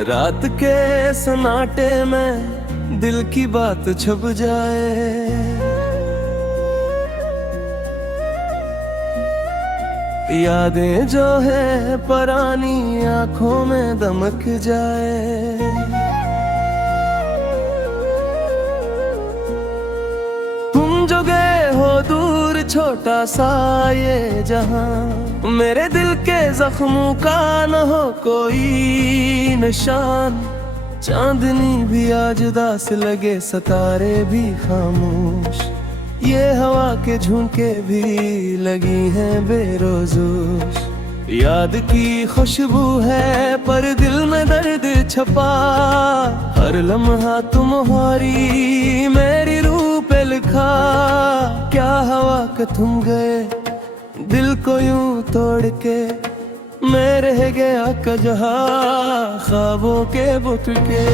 रात के सन्नाटे में दिल की बात छुप जाए। यादें जो है पुरानी आंखों में दमक जाए। तुम जो गए हो दूर छोटा सा ये जहां, मेरे दिल के जख्मों का न हो कोई निशान। चांदनी भी आज उदास लगे, सितारे भी खामोश, ये हवा के झोंके भी लगी हैं बेरोजोश। याद की खुशबू है पर दिल में दर्द छपा, हर लम्हा तुम्हारी मेरी रूह पे लिखा। क्या हवा के तुम गए दिल को यूं तोड़ के, मैं रह गया कजहा ख्वाबों के बुत के।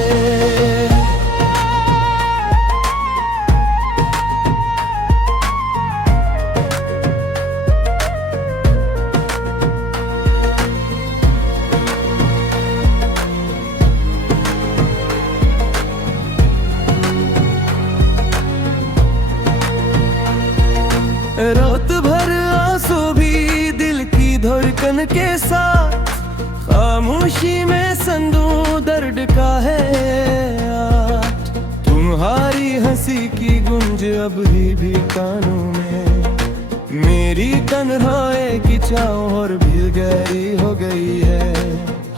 रात भर आंसू भी दिल की धड़कन के साथ, खामोशी में संदूं दर्द का है आज। तुम्हारी हंसी की गूंज अब भी कानों में, मेरी तन्हाई की छाँव और भी गहरी हो गई है।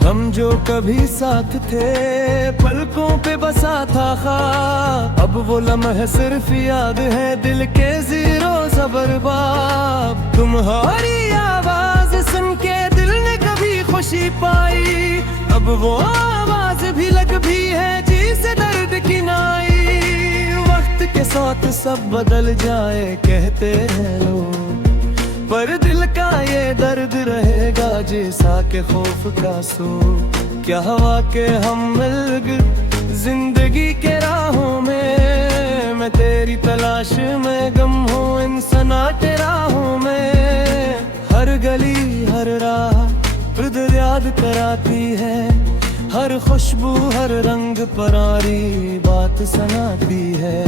हम जो कभी साथ थे पलकों पे बसा था ख्वाब, अब वो लम्हे सिर्फ याद है दिल के ज़ीरो ज़बरबाब। तुम्हारी आवाज सुन के दिल ने कभी खुशी पाई, अब वो आवाज भी लग भी है जिसे दर्द की नाई। वक्त के साथ सब बदल जाए कहते हैं लोग, पर दिल का ये दर्द रहेगा जैसा के खौफ का सो। क्या हवा के हम मिल गए जिंदगी के राहों में, मैं तेरी तलाश में गम हूँ इन सन्नाटे राहों में। हर गली हर राह खुद याद कराती है, हर खुशबू हर रंग परारी बात सुनाती है।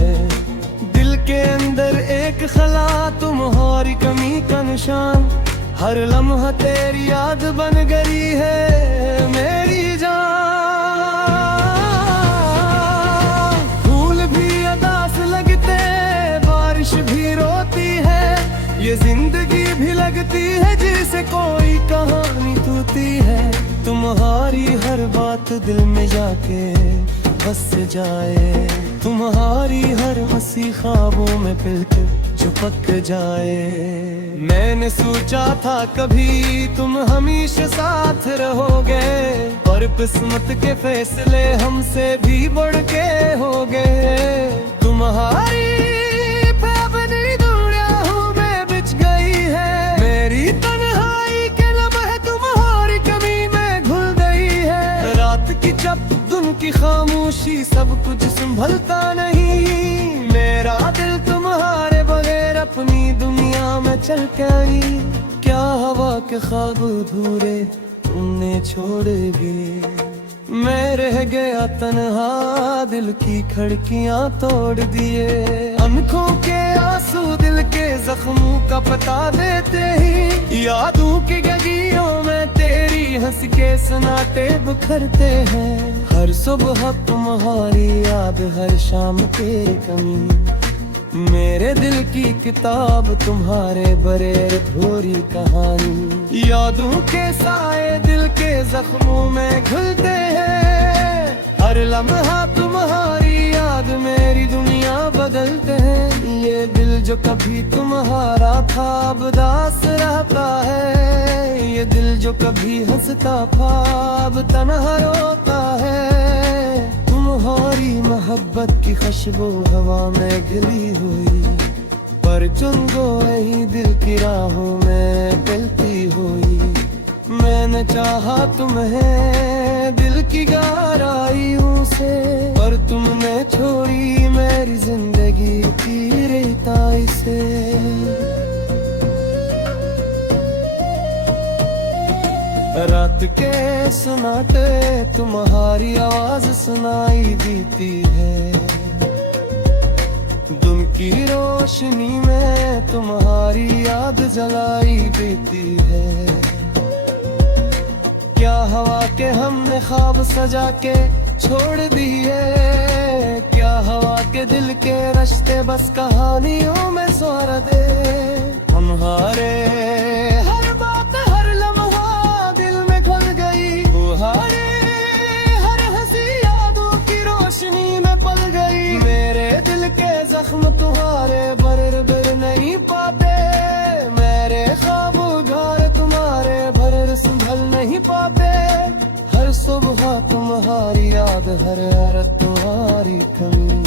दिल के अंदर एक खला तुम्हारी कमी का निशान, हर लम्हा तेरी याद बन गई है मेरी जान। फूल भी अदास लगते, बारिश भी रोती है, ये जिंदगी भी लगती है जैसे कोई कहानी तूती है। तुम्हारी हर बात दिल में जाके बस जाए, तुम्हारी हर हंसी ख्वाबों में फिर चिपक जाए। मैंने सोचा था कभी तुम हमेशा साथ रहोगे, और किस्मत के फैसले हमसे भी बढ़ के हो गए। तुम्हारी बेबनी दुनियाओं में बिछ गई है मेरी तन्हाई के लम्हे, तुम्हारी कमी में घुल गई है। रात की चप दिन की खामोशी सब कुछ संभलता नहीं, मेरा दिल तुम्हारे बगैर अपनी दुनिया में चल के आई। क्या हवा के ख्वाब अधूरे तुमने छोड़ दिए, मैं रह गया तन्हा दिल की खिड़कियां तोड़ दिए। आंखों के आंसू दिल के जख्मों का पता देते ही, यादों की गलियों में तेरी हंस के सन्नाटे बिखरते हैं। हर सुबह तुम्हारी याद, हर शाम तेरी कमी, मेरे दिल की किताब तुम्हारे बरे अधूरी कहानी। यादों के साए दिल के जख्मों में घुलते हैं, हर लम्हा तुम्हारी याद मेरी दुनिया बदलते हैं। ये दिल जो कभी तुम्हारा था अब उदास रहता है, ये दिल जो कभी हंसता था अब तन्हा रोता है। तुम्हारी मोहब्बत की खुशबू हवा में घिली हुई, पर चुन गो यही दिल की राहों में गलती हुई। मैंने चाहा तुम्हें दिल की गहराइयों से, पर तुमने छोड़ी मेरी जिंदगी की रेताई से। रात के सन्नाटे तुम्हारी आवाज सुनाई देती है, दिन की रोशनी में तुम्हारी याद जलाई देती है। क्या हवा के हमने ख्वाब सजा के छोड़ दिए, क्या हवा के दिल के रिश्ते बस कहानियों में सौर दे। हम हारे हर बात हर लम्हा दिल में खुल गई, वो हारे हर हंसी यादों की रोशनी में पल गई। मेरे दिल के जख्म तुम्हारे बर नहीं पाते, मेरे ख्वाब घर तुम्हारे भर संभल नहीं पाते। हर सुबह तुम्हारी याद, हर रात तुम्हारी कमी,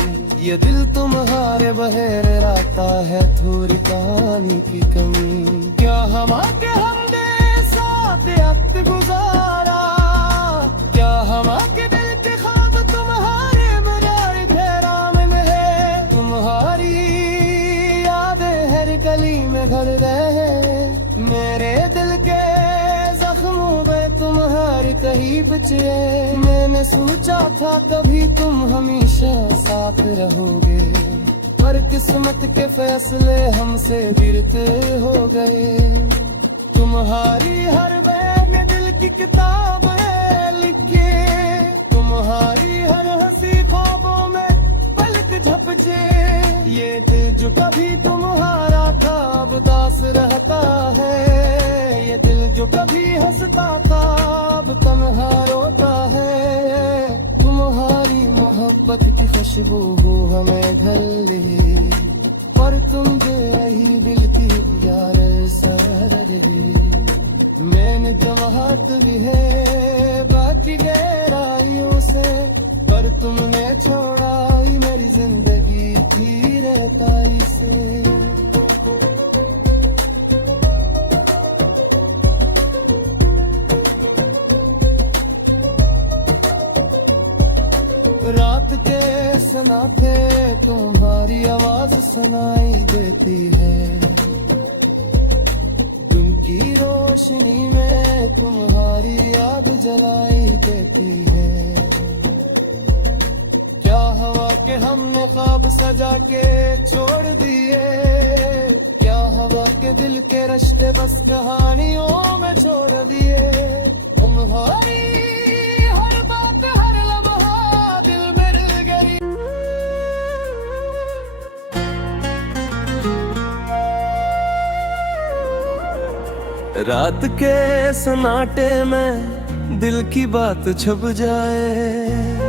ये दिल तुम्हारे बहेर रहता है थोड़ी कहानी की कमी। क्या हवा के हमने साथ वक्त गुजारा, क्या हवा के दिल के ख्वाब तुम्हारे मरार घेरा में है। तुम्हारी यादें हर गली में घर रहे, मेरे दिल के जख्मों में तुम्हारी कहीं बचे। मैंने सोचा था कभी तुम हमेशा साथ रहोगे, पर किस्मत के फैसले हमसे गिरते हो गए। तुम्हारी हर बैग में दिल की किताब है लिखे, तुम्हारी हर हंसी ख्वाबों में पलक झपके। ये दिल जो कभी तुम्हारा था अब उदास रहता है, ये दिल जो कभी हंसता था अब तन्हा रोता है। तुम्हारी मोहब्बत की खुशबू हो हमें घर ले, पर तुम जो यही दिल की यार सर मैंने जवाहत भी है बाकी गहराइयों से, पर तुमने छोड़ा मेरी जिंदगी थी रहताई से। रात के सन्नाटे तुम्हारी आवाज सुनाई देती है, दिन की रोशनी में तुम्हारी याद जलाई देती है। क्या हवा के हमने ख्वाब सजा के छोड़ दिए, क्या हवा के दिल के रिश्ते बस कहानियों में छोड़ दिए। तुम्हारी हर बात हर लम्हा दिल में रह गई। रात के सन्नाटे में दिल की बात छुप जाए,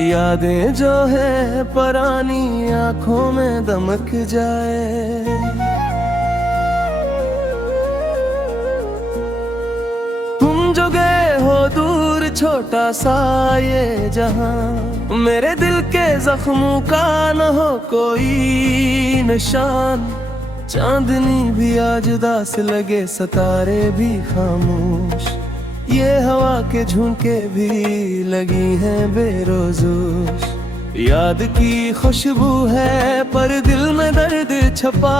यादें जो है पुरानी आंखों में दमक जाए। तुम जो गए हो दूर छोटा सा ये जहां, मेरे दिल के जख्मों का न हो कोई निशान। चांदनी भी आज उदास लगे, सितारे भी खामोश, ये हवा के झोंके भी लगी हैं बेरोजोश। याद की खुशबू है पर दिल में दर्द छपा,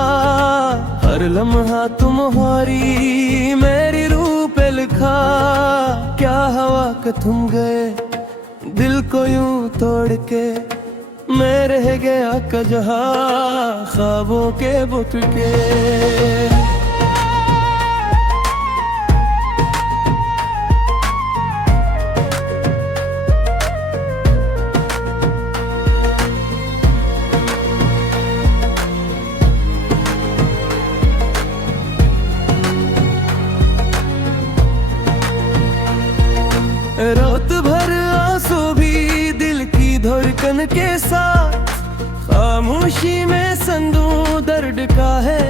हर लम्हा तुम्हारी मेरी रूह पे लिखा। क्या हवा के तुम गए दिल को यूं तोड़ के, मैं रह गया कजहा ख्वाबों के बुत के। रात भर आंसू भी दिल की धड़कन के साथ, खामोशी में संदूक दर्द का है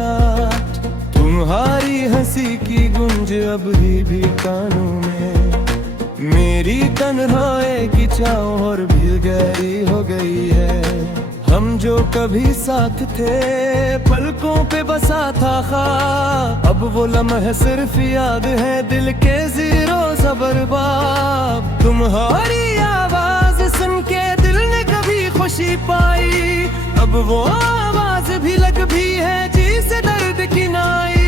आज। तुम्हारी हंसी की गूंज अब भी कानों में, मेरी तन्हाई की चाह और भी गहरी हो गई है। हम जो कभी साथ थे पलकों पे बसा था ख्वाब, अब वो लम्हे सिर्फ याद है दिल के ज़ीरो ज़बरबाब। तुम्हारी आवाज सुन के दिल ने कभी खुशी पाई, अब वो आवाज भी लग भी है जी से दर्द की नाई।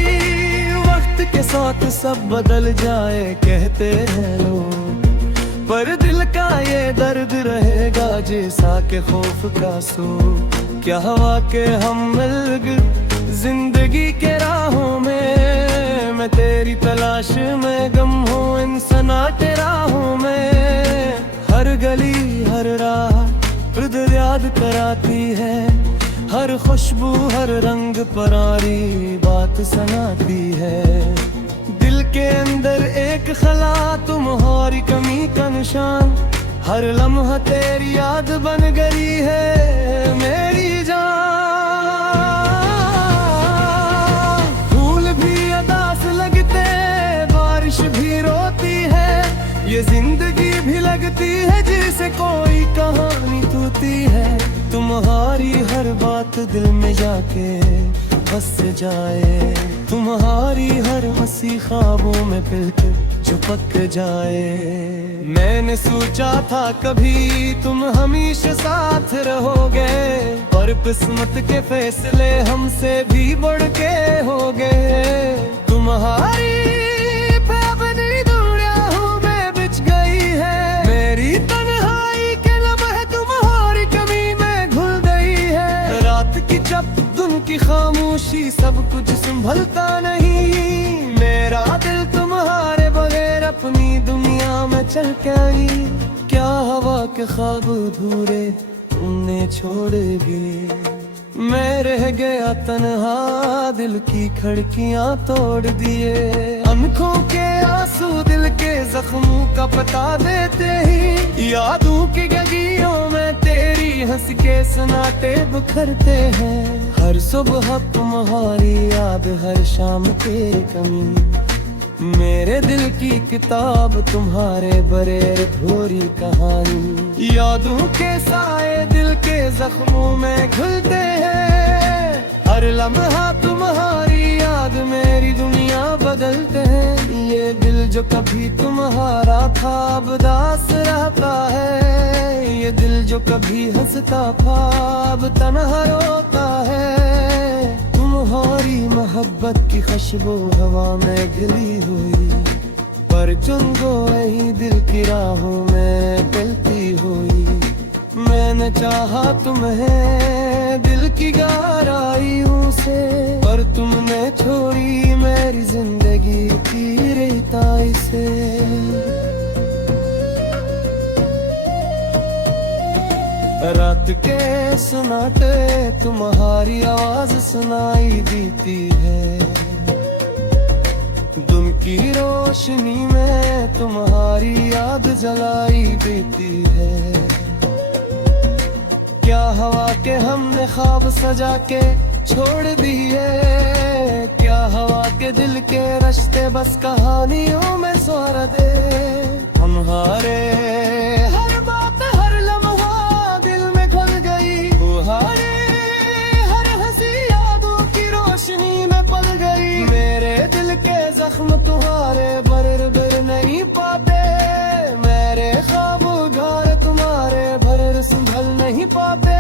वक्त के साथ सब बदल जाए कहते हैं लोग, पर दिल का ये दर्द रहेगा जैसा के खौफ का सो। क्या हवा के हम मिल गए जिंदगी के राहों में, मैं तेरी तलाश में गम हूँ इन सन्नाटे राहों में। हर गली हर राह खुद याद कराती है, हर खुशबू हर रंग परारी बात सुनाती है। दिल के अंदर एक खला तुम्हारी कमी का निशान, हर लम्हा तेरी याद बन गई है मेरी जान। फूल भी अदास लगते, बारिश भी रोती है, ये जिंदगी भी लगती है जैसे कोई कहानी टूटी है। तुम्हारी हर बात दिल में जाके बस जाए, तुम्हारी हर हंसी ख्वाबों में फिर चिपक जाए। मैंने सोचा था कभी तुम हमेशा साथ रहोगे, पर किस्मत के फैसले हमसे भी बढ़ के हो गए। तुम्हारी अपनी दुनिया में बिछ गई है मेरी तन्हाई के लम्हे, तुम्हारी कमी में घुल गई है। रात की चप दिन की खामोशी सब कुछ संभलता नहीं, मेरा दिल तुम्हारे बगैर अपनी दुनिया में चल के आई। क्या हवा के ख्वाब अधूरे तुमने छोड़ गए, मैं रह गया तन्हा दिल की खिड़कियां तोड़ दिए। आंखों के आंसू दिल के जख्मों का पता देते ही, यादों की गलियों में तेरी हंस के सन्नाटे बिखरते हैं। हर सुबह तुम्हारी याद, हर शाम तेरी कमी, मेरे दिल की किताब तुम्हारे बरेर भोरी कहानी। यादों के साए दिल के जख्मों में घुलते हैं, हर लम्हा तुम्हारी याद मेरी दुनिया बदलते हैं। ये दिल जो कभी तुम्हारा था अब उदास रहता है, ये दिल जो कभी हंसता था अब तन्हा रोता है। तुम्हारी मोहब्बत की खुशबू हवा में गिली हुई, पर चुन गो यही दिल की राहों में पिलती हुई। मैंने चाहा तुम्हें दिल की गहराइयों से, पर तुमने छोड़ी मेरी जिंदगी की रेताई से। रात के सन्नाटे तुम्हारी आवाज सुनाई देती है, दिन की रोशनी में तुम्हारी याद जलाई देती है। क्या हवा के हमने ख्वाब सजा के छोड़ दिए, क्या हवा के दिल के रास्ते बस कहानियों में सौर दे। हम हारे हर बात हर लम्हा दिल में खुल गई, हारे हर हंसी यादों की रोशनी में पल गई। मेरे दिल के जख्म तुम्हारे बर नहीं पाते, मेरे ख्वाब घर तुम्हारे भर संभल नहीं पाते।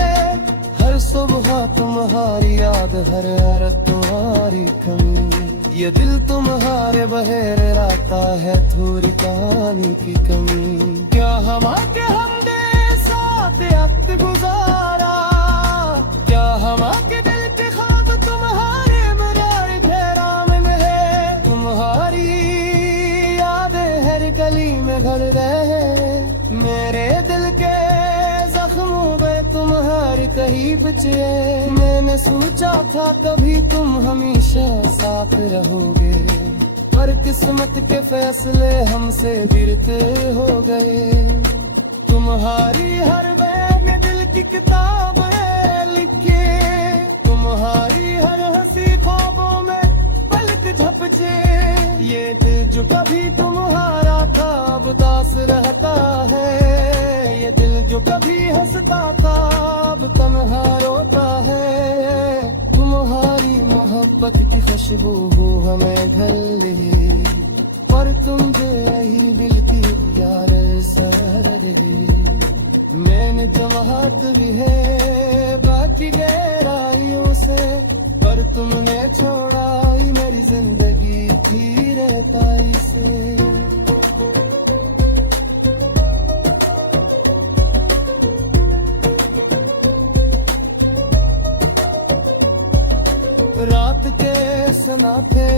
हर सुबह तुम्हारी याद, हर रात तुम्हारी कमी, ये दिल तुम्हारे बहेर रहता है थोड़ी पानी की कमी। क्या हवा के हमने साथ वक्त गुजारा, क्या हवा के दिल के ख्वाब तुम्हारे मरार घेरा में है। तुम्हारी यादें हर गली में घर रहे, मेरे दिल के जख्मों में तुम्हारी कहीं बचे। मैंने सोचा था कभी तुम हमेशा साथ रहोगे, पर किस्मत के फैसले हमसे गिरते हो गए। तुम्हारी हर बैग में दिल की किताब है लिखे, तुम्हारी हर हंसी ख्वाबों में पलक झपके। ये दिल जो कभी तुम्हारा था अब उदास रहता है, ये दिल जो कभी हंसता था अब तन्हा रोता है। तुम्हारी मोहब्बत की खुशबू हो हमें घर ले, पर तुम जो यही दिल की यार सर। मैंने जवाहत भी है बाकी गहराइयों से, पर तुमने छोड़ा ही मेरी जिंदगी धीरे ताई से। रात के सन्नाटे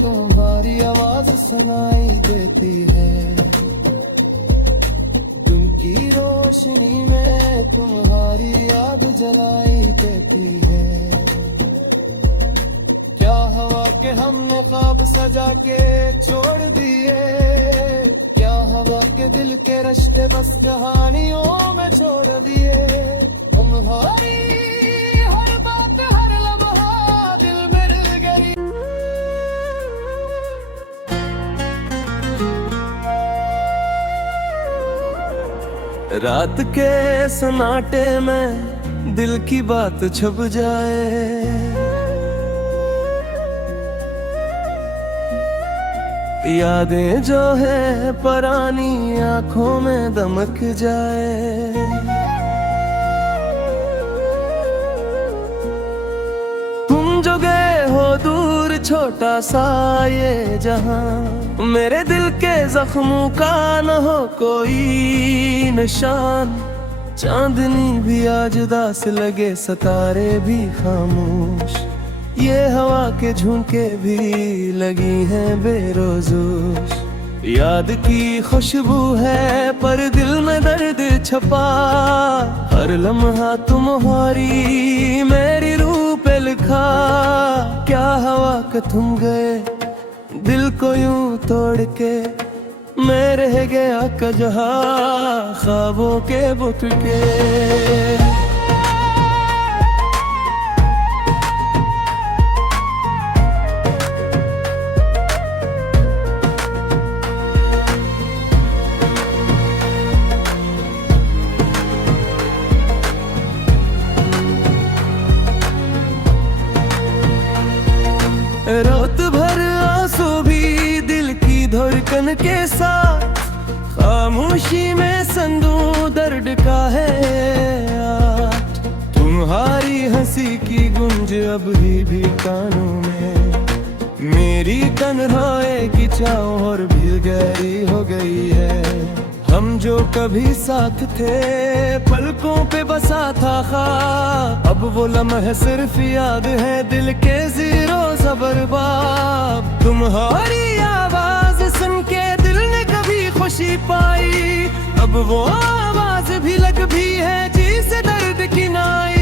तुम्हारी आवाज सुनाई देती है, दिन की रोशनी में तुम्हारी याद जलाई देती है। क्या हवा के हमने ख्वाब सजा के छोड़ दिए, क्या हवा के दिल के रिश्ते बस कहानियों में छोड़ दिए। तुम्हारी हर बात हर लम्हा दिल में रह गई। रात के सन्नाटे में दिल की बात छुप जाए, यादें जो है पुरानी आंखों में दमक जाए। तुम जो गए हो दूर छोटा सा ये जहां, मेरे दिल के जख्मों का न हो कोई निशान। चांदनी भी आज उदास लगे, सितारे भी खामोश, ये हवा के झोंके भी लगी हैं बेरोजोश। याद की खुशबू है पर दिल में दर्द छपा, हर लम्हा तुम्हारी मेरी रूह पे लिखा। क्या हवा के तुम गए दिल को यूं तोड़ के, मैं रह गया कजहा ख्वाबों के बुत के। रात भर आंसू भी दिल की धड़कन के साथ, खामोशी में संदूक दर्द का है आठ। तुम्हारी हंसी की गूंज अब भी कानों में, मेरी तन्हाई की छाँव और भी गहरी हो गई है। हम जो कभी साथ थे पलकों पे बसा था ख्वाब, अब वो लम्हे सिर्फ याद है दिल के ज़ीरो ज़बरबाब। तुम्हारी आवाज सुन के दिल ने कभी खुशी पाई, अब वो आवाज भी लग भी है जिसे दर्द की नाई।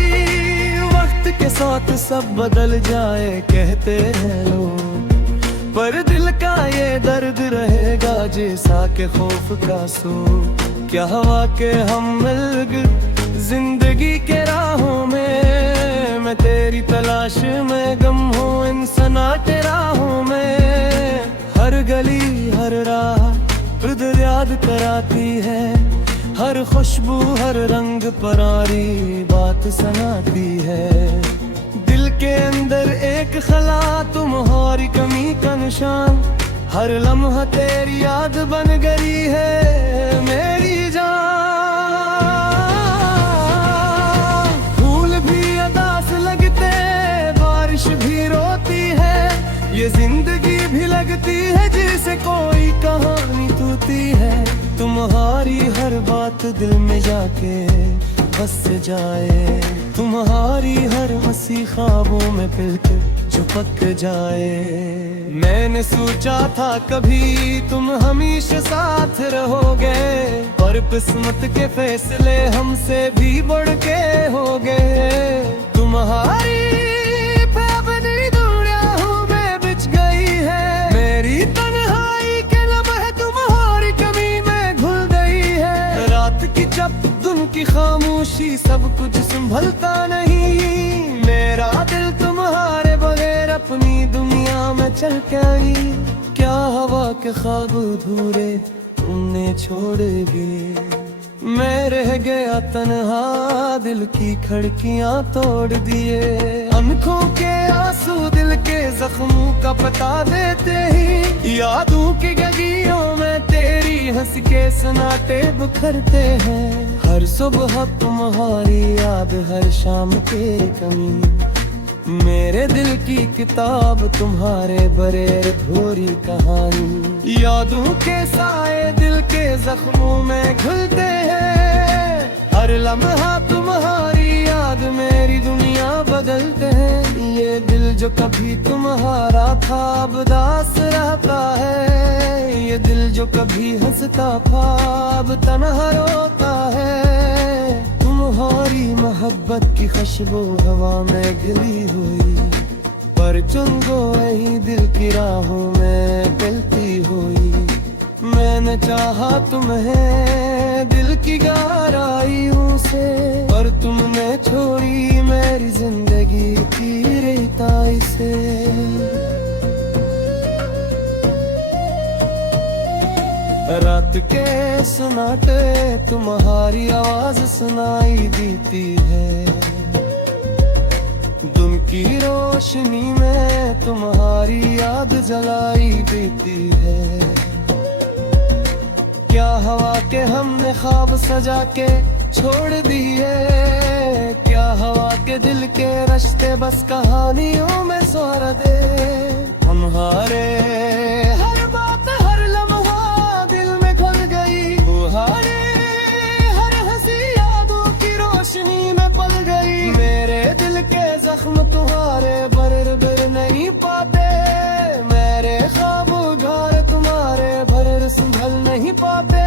वक्त के साथ सब बदल जाए कहते हैं लोग, पर दिल का ये दर्द रहेगा जैसा के खौफ का सो। क्या हवा के हम मिल गए जिंदगी के राहों में, मैं तेरी तलाश में गम हूँ इन सन्नाटे राहों में। हर गली हर राह दिल याद कराती है, हर खुशबू हर रंग परारी बात सुनाती है। दिल के अंदर एक खला तुम्हारी कमी का निशान, हर लम्हा तेरी याद बन गई है मेरी जान। फूल भी अदास लगते बारिश भी रोती है, ये जिंदगी भी लगती है जैसे कोई कहानी टूटी है। तुम्हारी हर बात दिल में जाके बस जाए, तुम्हारी हर हंसी ख्वाबों में फिर चिपक जाए। मैंने सोचा था कभी तुम हमेशा साथ रहोगे, पर किस्मत के फैसले हमसे भी बढ़ के हो गए। तुम्हारी अपनी दुनियाओं में बिछ गई है, मेरी तन्हाई के लम्हे तुम्हारी कमी में घुल गई है। रात की चप दिन की खामोशी सब कुछ संभलता नहीं, मेरा दिल तुम्हारे बगैर अपनी दुनिया में चल के आई। क्या हवा के ख्वाब अधूरे तुमने छोड़ गए, मैं रह गया तन्हा दिल की खिड़कियां तोड़ दिए। आंखों के आंसू दिल के जख्मों का पता देते ही, यादों की गलियों में तेरी हंस के सन्नाटे बिखरते हैं। हर सुबह तुम्हारी याद, हर शाम तेरी कमी, मेरे दिल की किताब तुम्हारे बरेर धोरी कहानी। यादों के साए दिल के जख्मों में घुलते हैं, हर लम्हा तुम्हारी याद मेरी दुनिया बदलते हैं। ये दिल जो कभी तुम्हारा था अब उदास रहता है, ये दिल जो कभी हंसता था अब तन्हा रोता है। तुम्हारी मोहब्बत की खुशबू हवा में गिली हुई, पर चुन गो यही दिल की राहों में गलती हुई। मैंने चाहा तुम्हें दिल की गहराइयों से, पर तुमने छोड़ी मेरी जिंदगी की रेताई से। रात के सन्नाटे तुम्हारी आवाज सुनाई देती है, दिन की रोशनी में तुम्हारी याद जलाई देती है। क्या हवा के हमने ख्वाब सजा के छोड़ दिए, क्या हवा के दिल के रिश्ते बस कहानियों में सौर दे। हमारे हर बात हर लम्हा दिल में खुल गई, तुम्हारे हर हंसी यादों की रोशनी में पल गई। मेरे दिल के जख्म तुम्हारे बर नहीं पाते, मेरे ख्वाब घर तुम्हारे भर संभल नहीं पाते।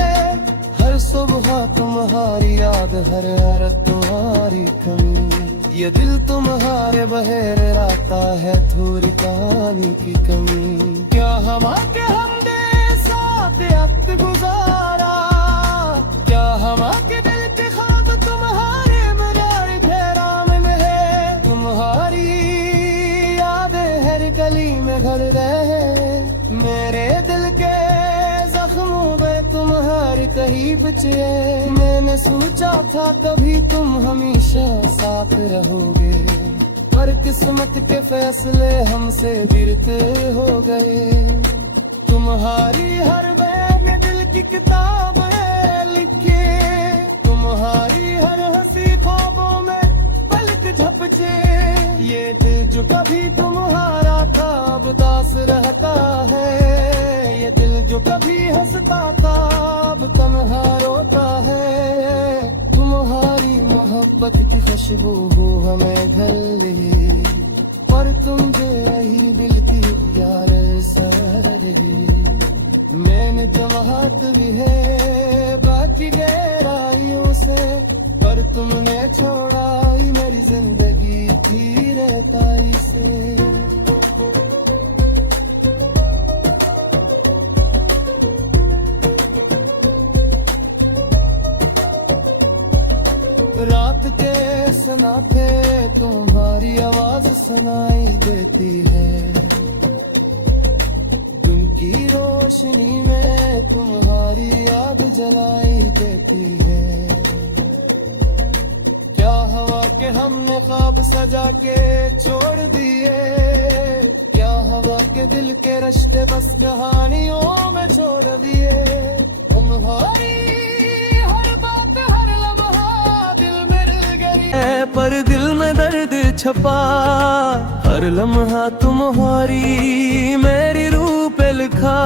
हर सुबह तुम्हारी याद, हर हर तुम्हारी कमी, ये दिल तुम्हारे बहेर आता है थोड़ी पानी की कमी। क्या हवा के हमने साथ वक्त गुजारा, क्या हवा के दिल के ख्वाब तुम्हारे मरार घेराम में है। तुम्हारी यादें हर गली में घर रहे, मेरे दिल के जख्मों में तुम्हारी कहीं बचे। मैंने सोचा था कभी तुम हमेशा साथ रहोगे, पर किस्मत के फैसले हमसे गिरते हो गए। तुम्हारी हर बैग में दिल की किताब है लिखे, तुम्हारी हर हंसी ख्वाबों में पलक झपके। ये दिल जो कभी तुम्हारा था अब उदास रहता है, ये दिल जो कभी हंसता था अब तन्हा रोता है। तुम्हारी मोहब्बत की खुशबू हो हमें घर ले, पर तुम जो यही दिल की यार सर रही। मैंने जवाहत भी है बाकी गहराइयों से, पर तुमने छोड़ा मेरी जिंदगी की रहताई से। रात के सन्नाटे तुम्हारी आवाज सुनाई देती है, दिन की रोशनी में तुम्हारी याद जलाई देती है। क्या हवा के हमने ख्वाब सजा के छोड़ दिए, क्या हवा के दिल के रिश्ते बस कहानियों में छोड़ दिए। तुम्हारी हर बात हर लम्हा दिल में रह गई है, पर दिल में दर्द छपा हर लम्हा तुम्हारी मेरी रूह पे लिखा।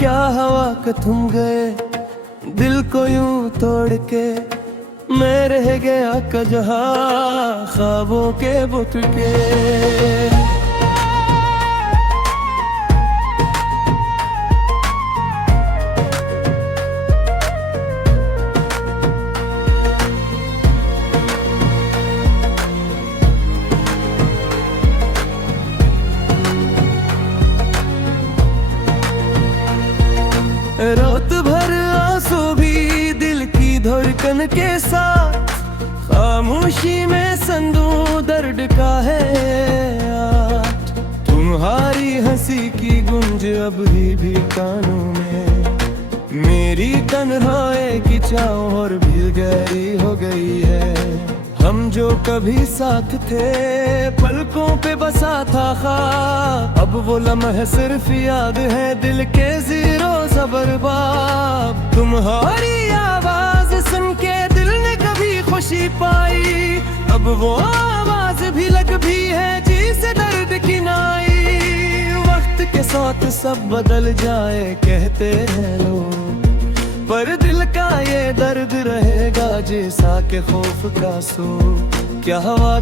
क्या हवा के तुम गए दिल को यूं तोड़ के, मैं रह गया कजहा ख्वाबों के बुत के। रात भर आंसू भी दिल की धड़कन के साथ, खामोशी में संदू दर्द का है आठ। तुम्हारी हंसी की गूंज अब भी कानों में, मेरी तन्हाई की छाँव और भी गहरी हो गई है। हम जो कभी साथ थे पलकों पे बसा था ख्वाब, अब वो लम्हे सिर्फ याद है दिल के जीरो ज़बरबाब। तुम्हारी आवाज सुन के दिल ने कभी खुशी पाई, अब वो आवाज भी लग भी है जिसे दर्द की नाई। वक्त के साथ सब बदल जाए कहते हैं लोग, पर दिल का ये दर्द रहेगा जैसा के खौफ का सो। क्या हवा